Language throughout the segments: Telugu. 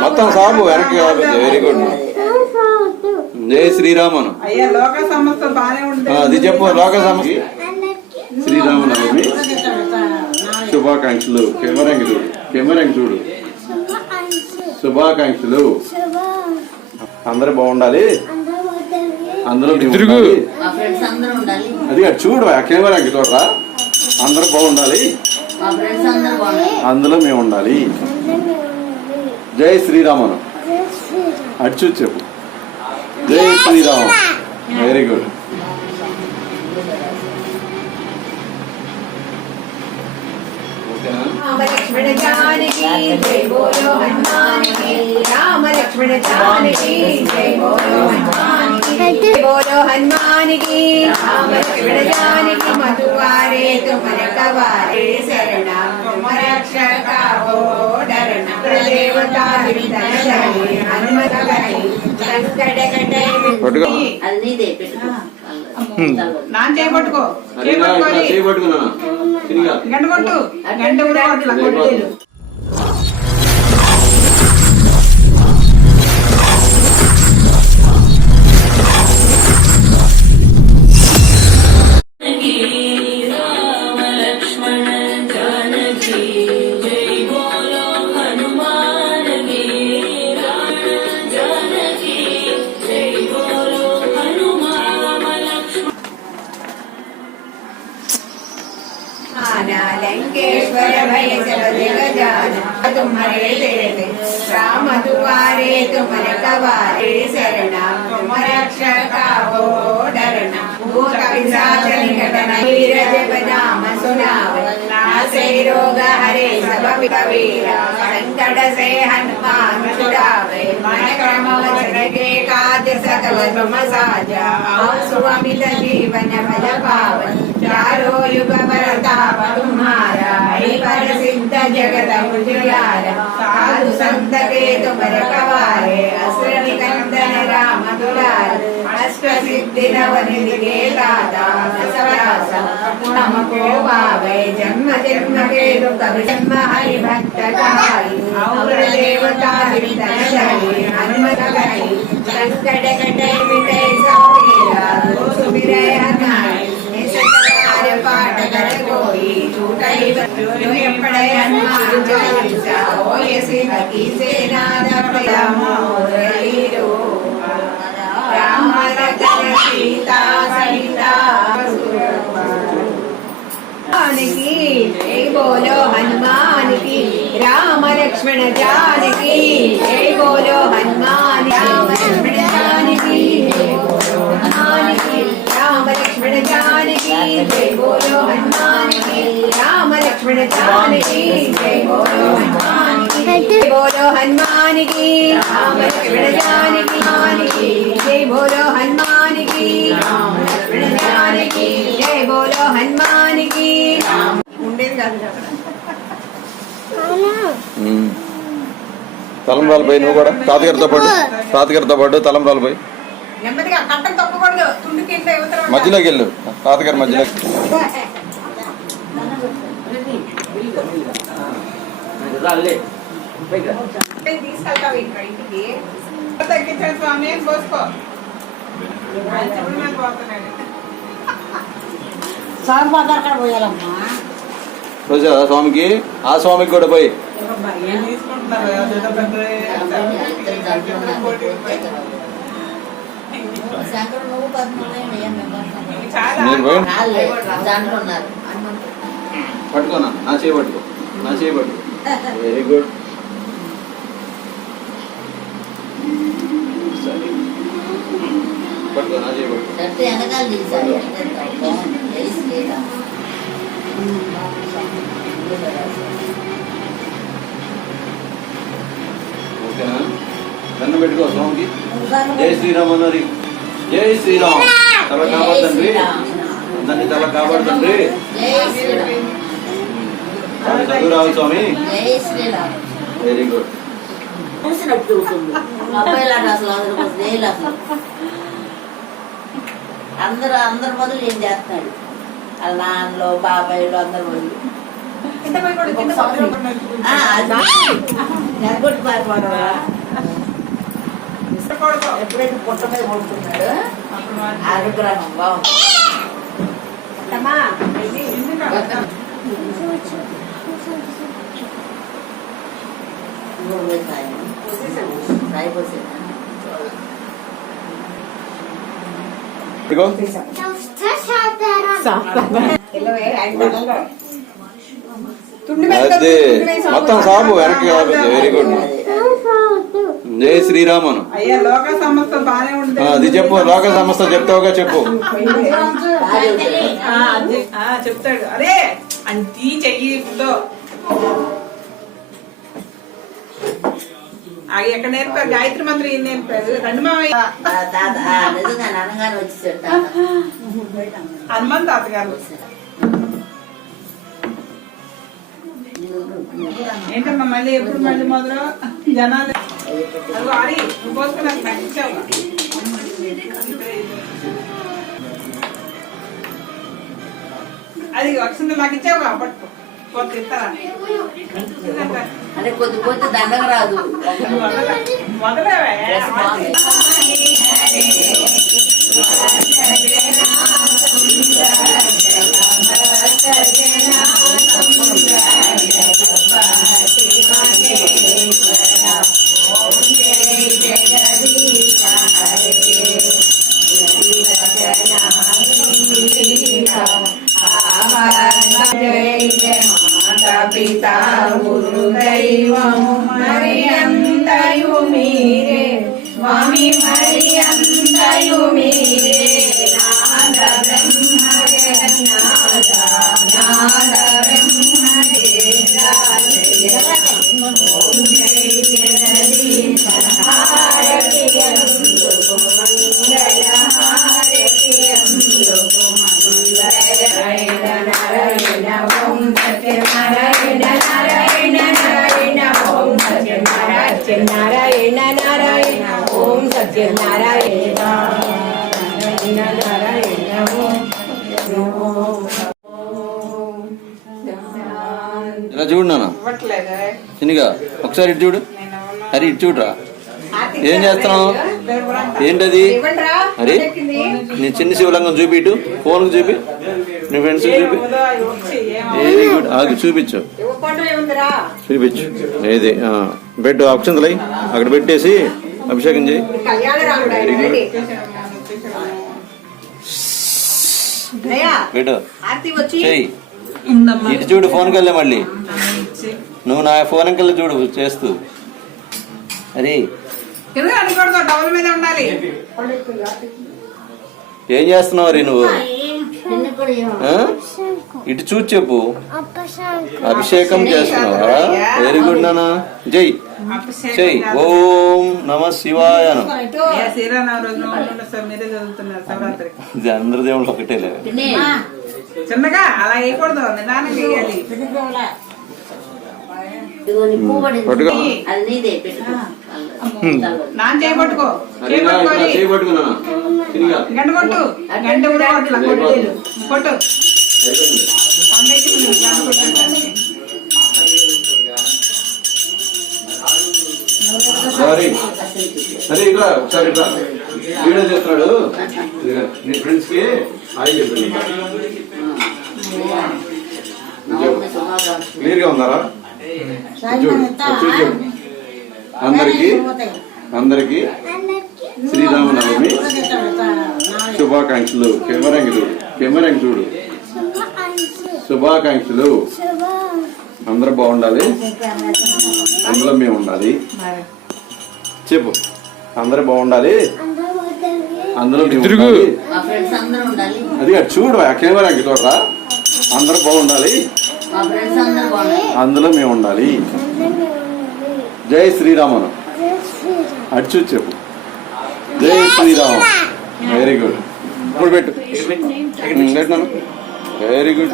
మొత్తం సాపు వెనక్కి కాబట్టి వెరీ గుడ్ జై శ్రీరామను. అయ్యా లోక సమస్త బానే ఆ, ఉంటుంది అది చెప్పు లోక సమస్య శ్రీరామనవమి. శుభాకాంక్షలు. కెమెరాకి చూడు కెమెరాకి చూడు. శుభాకాంక్షలు. అందరూ బాగుండాలి? అందరూ అది చూడు ఆ కెమెరాకి చూడరా. అందరూ బాగుండాలి. అందులో మేము ఉండాలి. జై శ్రీరామను. అడిచు చెప్పు జై శ్రీరామ్. వెరీ గుడ్ లక్ష్మణ బోలో హనుమానికి రామ లక్ష్మణ జానకి బోలో హనుమానికి జై బోలో హనుమానికి మధువారే శరణ నాన్న చేయబట్టుకో అది నా- నా చేయబట్టుకోవాలి చేయి పట్టుకున్నా తిరిగా. గంట కొట్టు. గంట కూడా ಲಂಕೇಶ್ವರ ಭಯ ಜಲ ಜಗಜಾನ ತುಮರೇ ದೇವೆ ರಾಮ ತುವಾರೇ ತುಮರ ಕವಾರೇ ಶರಣ ತುಮರ ರಕ್ಷಕಾವೋ ಡರಣ ಭೂ ಕವಿಸಾಚನ ಘಟನ ವೀರ ಜಪದಾಮ ಸುನಾವ ನಾಸೈ ರೋಗ ಹರೇ ಸಭ ಕವೀರ ಸಂಕಟ ಸೇ ಹನುಮಾನ ಸುಡಾವೆ ಮನ ಕ್ರಮವ ಜಗೇ ಕಾದ ಸಕಲ ಶ್ರಮ ಸಾಜ ಸುವಮಿತ ಜೀವನ ಫಲ ಪಾವನ तुम साजा आओ सुअमित जीवन फल पावन चारों युग परताप तुम्हारा हे पर सिद्ध जगत उजियारा साधु संत के तुम रखवारे असुर निकंदन राम दुलार अष्ट सिद्धि नव निधि के दाता दशरथ नमको पावे जन्म जन्म के दुख जन्म हरि भक्त कहाई और देवता वितन शनि हनुमत गई బోలో హనుమాన్కి రామ లక్ష్మణ జానకి జై బోలో హనుమాన్ రామ లక్ష్మణ జానకి హనుమాన్ బోలో మినిట్స్ తలంబ్రాలు పోయి నువ్వు కూడా? తాతగారితో పాటు. తాతగారితో పాటు తలంబ్రాలు పోయి మధ్యలోకి వెళ్ళు. తాతగారు మధ్యలోకి. పోయాలమ్మా చూసావా స్వామికి ఆ స్వామికి కూడా పోయి. ఇవ్వమ్మా, ఏం తీసుకుంటున్నారు ఏదో పెద్ద శంకరు నువ్వు పద్మూడు చాలా మీరు పోయి దాంట్లో ఉన్నారు. పట్టుకోనా? నా చేయి పట్టుకో. నా చేయి పట్టుకో. వెరీ గుడ్ పట్టుకో నా ఓకేనా? దండం పెట్టుకో స్వామికి. జై శ్రీరామ్ అన్నది జై శ్రీరామ్. తల కాపాడుతండ్రి అందరినీ తల కాపాడుతండ్రి స్వామి? వెరీ గుడ్ అసలు అసలు అందరూ అందరి మొదలు ఏం చేస్తున్నాడు వాళ్ళ నాన్నలు బాబాయిలు అందరు పారిపోవడా కొడుకో. ఎప్పుడైతే పుట్ట మీద కొడుతున్నాడు ఆరోగ్యం బాగుంది. అదే మొత్తం సాపు వెనక్కి కాబట్టి వెరీ గుడ్ జై శ్రీరామను. అయ్యా లోక సంస్థ బానే ఉంటుంది ఆ, అది చెప్పు లోక సంస్థ చెప్తావుగా చెప్పు. ఆ, అది- ఆ, చెప్తాడు. అరే అంతీ చెయ్యి ఇప్పుడు ఆ, ఎక్కడ నేర్పారు? గాయత్రి మంత్రి నేర్పారు? రండి అనగానే వచ్చేసాడు తాత హనుమాన్ తాతగారు. ఏంటమ్మా మళ్ళీ ఎప్పుడు మళ్ళీ మొదలు? జనాలు. అదిగో ఆడి నువ్వు నాకు అది పట్టుకో కొత్త ఇస్తారా ఇదంతా. అంటే కొద్ది కొద్ది దండగ రాదు నువ్వు గురు దైవము మరి అంతయు మీరే. స్వామి మరి అంతయు మీరే. నాద బ్రహ్మ నాద నాద బ్రహ్మ ఓం చూడు నాన్న. చిన్నగా ఒకసారి ఇటు చూడు. అరే ఇటు చూడురా. ఏం చేస్తున్నావు. ఏంటది? అరే నీ చిన్న శివలింగం చూపి. ఇటు ఫోన్ చూపి. నీ ఫ్రెండ్స్ చూపి. వెరీ గుడ్ ఆగి చూపించు. చూపించు. ఏది? ఆ, పెట్టు అక్షంతలై అక్కడ పెట్టేసి అభిషేకం చేయి. రెడీ. అయ్యా పెట్టు. చెయ్యి. ఇటు చూడు ఫోన్కి వెళ్ళే మళ్ళీ. నువ్వు నా ఫోన్ కెళ్ళి చూడు చేస్తూ. అరే. ఉండాలి. ఏం చేస్తున్నావు అరే నువ్వు? ఇటు చూసి చెప్పు. అభిషేకం. చేస్తున్నావా? వెరీ గుడ్ నానా. జై. జై. ఓం నమ ఇది అందరి దేవుళ్ళు ఒకటేలే తినే. చిన్నగా అలా వేయకూడదు నిదానం వేయాలి. పట్టుకో. నాన్న చేయబట్టుకో గంట కొట్టు. గంట కొట్టు. సారీ. సరే ఇట్లా ఒకసారి ఇట్లా. వీడియో చేస్తున్నాడు నీ ఫ్రెండ్స్కి హాయ్ చెప్పండి. క్లియర్గా ఉన్నారా. అందరికి అందరికి శ్రీరామనవమి శుభాకాంక్షలు. కెమెరాకి చూడు కెమెరాకి చూడు. శుభాకాంక్షలు. అందరూ బాగుండాలి. అందులో మేము ఉండాలి. చెప్పు. అందరూ బాగుండాలి. అందులో అది చూడు ఆ కెమెరాకి చూడరా. అందరూ బాగుండాలి. అందులో మేము ఉండాలి జై శ్రీరామను అటు చూసి చెప్పు జై శ్రీరామ వెరీ గుడ్ ఇప్పుడు పెట్టు వెరీ గుడ్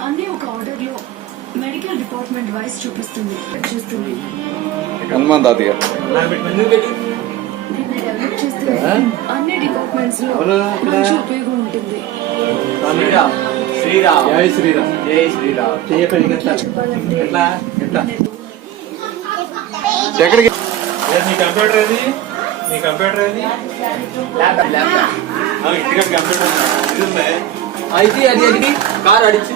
అన్ని ఒక ఆర్డర్లో మెడికల్ డిపార్ట్మెంట్ వైస్ చూపిస్తుంది చూస్తుంది హనుమాన్ చేస్తే అన్ని డిపార్ట్మెంట్స్లో? మంచి ఉపయోగం ఉంటుంది శ్రీరామ్. శ్రీరామ్. జై శ్రీరామ్. జై శ్రీరామ్ చెప్పాలంటే ఎక్కడికి? నీ కంప్యూటర్ ఏది? నీ కంప్యూటర్ ఏది? ఆ, ఇంటికాడ కంప్యూటర్ ఉందా? ఇది ఉందా. అయితే అది అది కార్ అడిచి